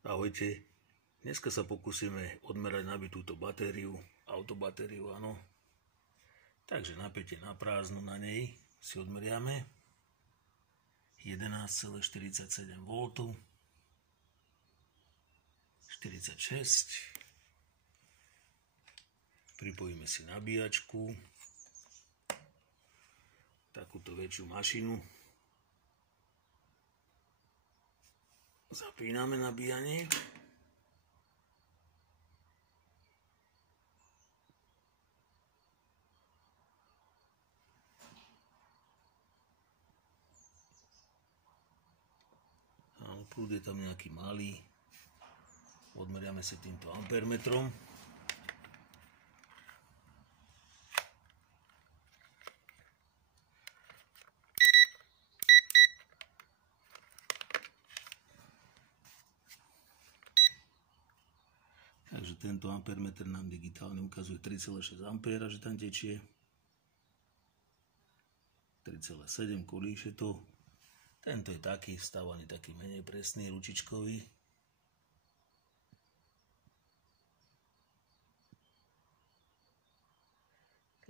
Ahojte, dneska sa pokúsime odmerať nabitúto batériu, autobatériu, áno. Takže napätie na prázdnu na nej si odmeriame 11,47 V, 46. Pripojíme si nabíjačku, takúto väčšiu mašinu. Zapíname nabíjanie. Prúd je tam nejaký malý. Odmeriame si týmto ampermetrom. Takže tento ampermeter nám digitálne ukazuje 3,6 A, že tam tečie. 3,7 kolíše to. Tento je taký vstávaný, taký menej presný, ručičkový.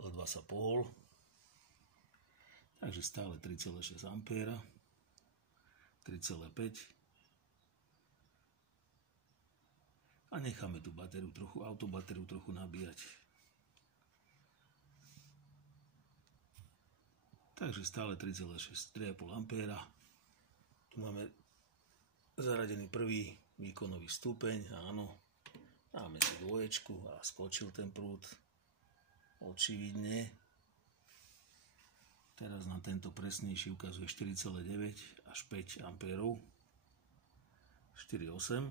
Ledva sa pohol. Takže stále 3,6 A. 3,5. A necháme tú batériu trochu, autobatériu trochu nabíjať. Takže stále 3,6, 3,5 A. Tu máme zaradený prvý výkonový stupeň, áno. Dáme si dvoječku a skočil ten prúd. Očividne. Teraz na tento presnejší ukazuje 4,9 až 5 A. 4,8.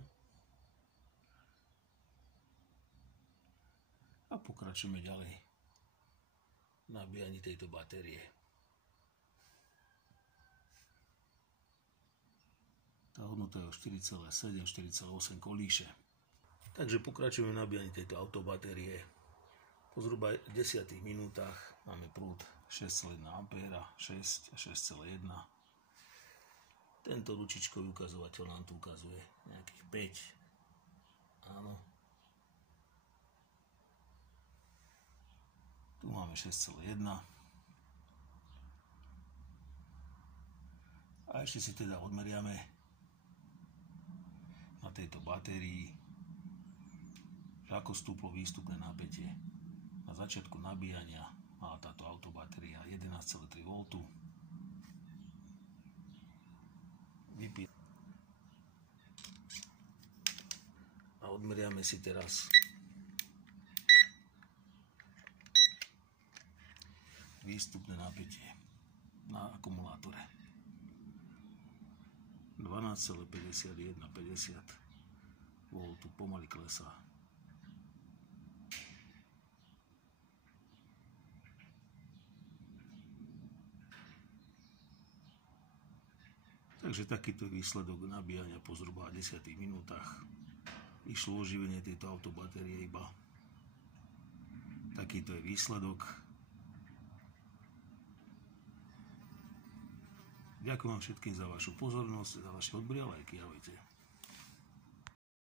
A pokračujeme ďalej v nabíjaní tejto batérie. Tá hodnota je o 4,7, 4,8 kolíše. Takže pokračujeme v nabíjaní tejto autobatérie. Po zhruba 10 minútach máme prúd 6,1 A, 6 a 6,1. Tento ručičkový ukazovateľ nám tu ukazuje nejakých 5. Áno. Tu máme 6,1. A ešte si teda odmeriame na tejto batérii, ako stúplo výstupné napätie. Na začiatku nabíjania mala táto autobatéria 11,3 V. A odmeriame si teraz výstupné napätie na akumulátore 12,51, 50 V, pomaly klesá. Takže takýto je výsledok nabíjania po zhruba 10 minútach. Išlo oživenie tejto autobatérie iba. Takýto je výsledok. Ďakujem vám všetkým za vašu pozornosť, za vaše odbery a lajky. Ahojte.